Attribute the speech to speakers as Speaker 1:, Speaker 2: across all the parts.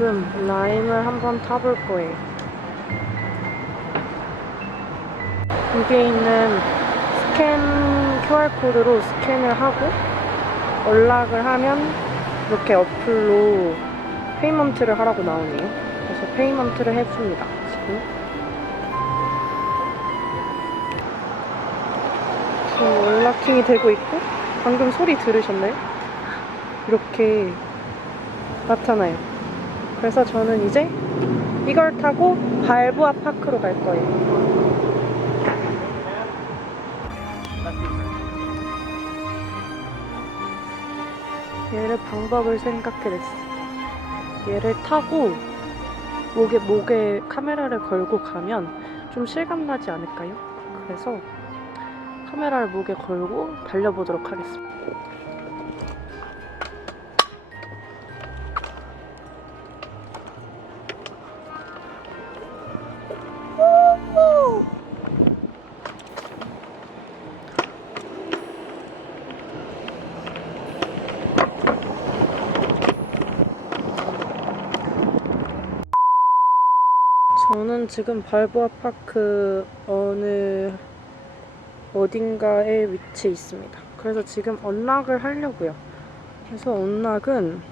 Speaker 1: 지금 라임을 한번 타볼 거예요. 여기 있는 스캔 QR코드로 스캔을 하고 연락을 하면 이렇게 어플로 페이먼트를 하라고 나오네요. 그래서 페이먼트를 해줍니다. 지금. 지금 연락킹이 되고 있고 방금 소리 들으셨나요? 이렇게 나타나요. 그래서 저는 이제 이걸 타고 발부아 파크로 갈 거예요. 얘를 방법을 생각해냈어. 얘를 타고 목에 목에 카메라를 걸고 가면 좀 실감 나지 않을까요? 그래서 카메라를 목에 걸고 달려보도록 하겠습니다. 저는 지금 발보아 파크 어느 어딘가에 위치해 있습니다. 그래서 지금 언락을 하려고요. 그래서 언락은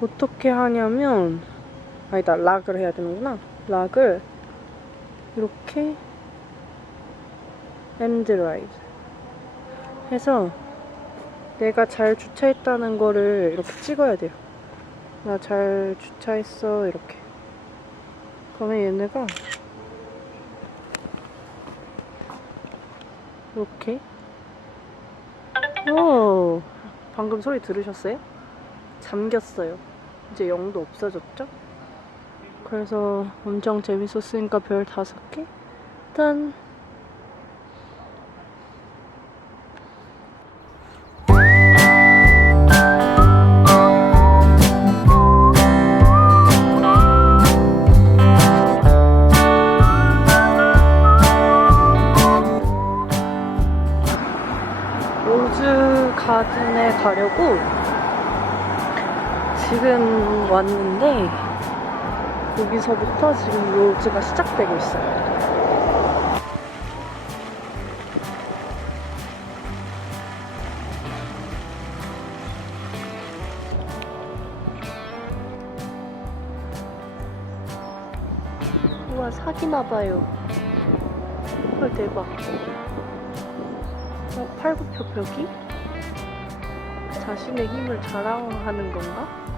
Speaker 1: 어떻게 하냐면 아니다 락을 해야 되는구나. 락을 이렇게 엔드라이드 해서 내가 잘 주차했다는 거를 이렇게 찍어야 돼요. 나 잘 주차했어 이렇게 그러면 얘네가 이렇게? 오! 방금 소리 들으셨어요? 잠겼어요. 이제 영도 없어졌죠? 그래서 엄청 재밌었으니까 별 다섯 개? 일 가든에 가려고 지금 왔는데 여기서부터 지금 로즈가 시작되고 있어요. 우와 사기나봐요. 헐 대박. 어, 팔굽혀 펴기? 자신의 힘을 자랑하는 건가?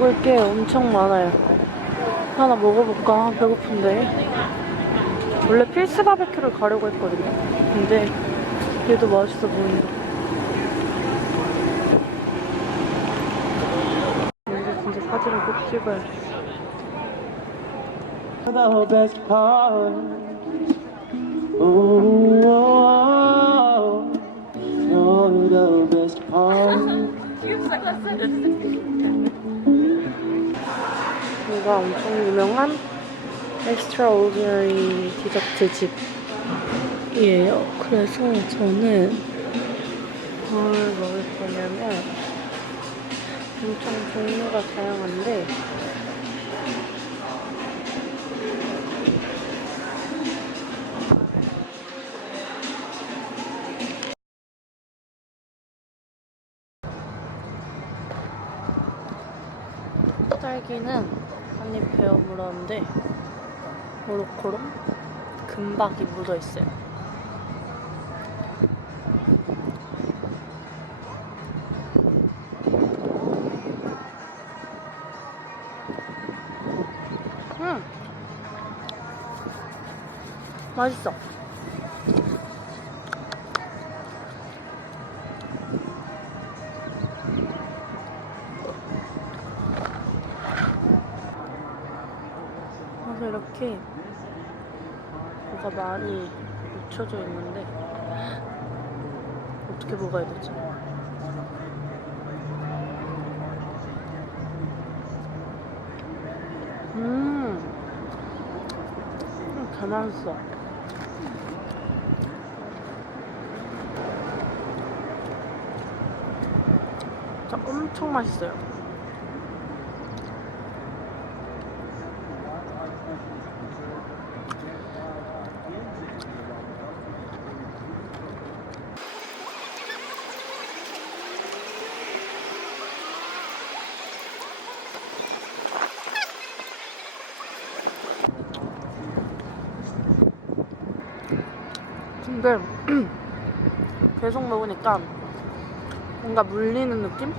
Speaker 1: 먹을 게 엄청 많아요. 하나 먹어볼까? 배고픈데. 원래 필스 바베큐를 가려고 했거든요. 근데 얘도 맛있어 보인다. 근데 진짜 사진을 꼭 찍어야지.
Speaker 2: the best part. Oh, oh, oh, you're the best part.
Speaker 1: 여기가 엄청 유명한 extraordinary 디저트 집이에요. 그래서 저는 뭘 먹을 거냐면 엄청 종류가 다양한데 딸기는 한입 베어 물었는데 오로코롬 금박이 묻어 있어요. 음, 맛있어. 뭐가 많이 묻혀져 있는데 어떻게 먹어야 되지? 음, 음, 잘 맛있어. 진짜 엄청 맛있어요. 근데 계속 먹으니까 뭔가 물리는 느낌?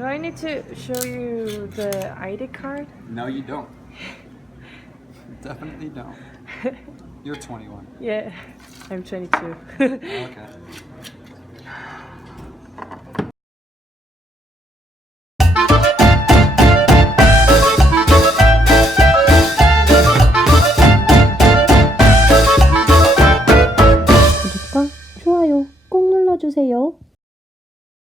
Speaker 1: Do I need to show you the ID card?
Speaker 3: No, you don't. Definitely don't. You're 21.
Speaker 1: Yeah, I'm 22.
Speaker 3: Okay.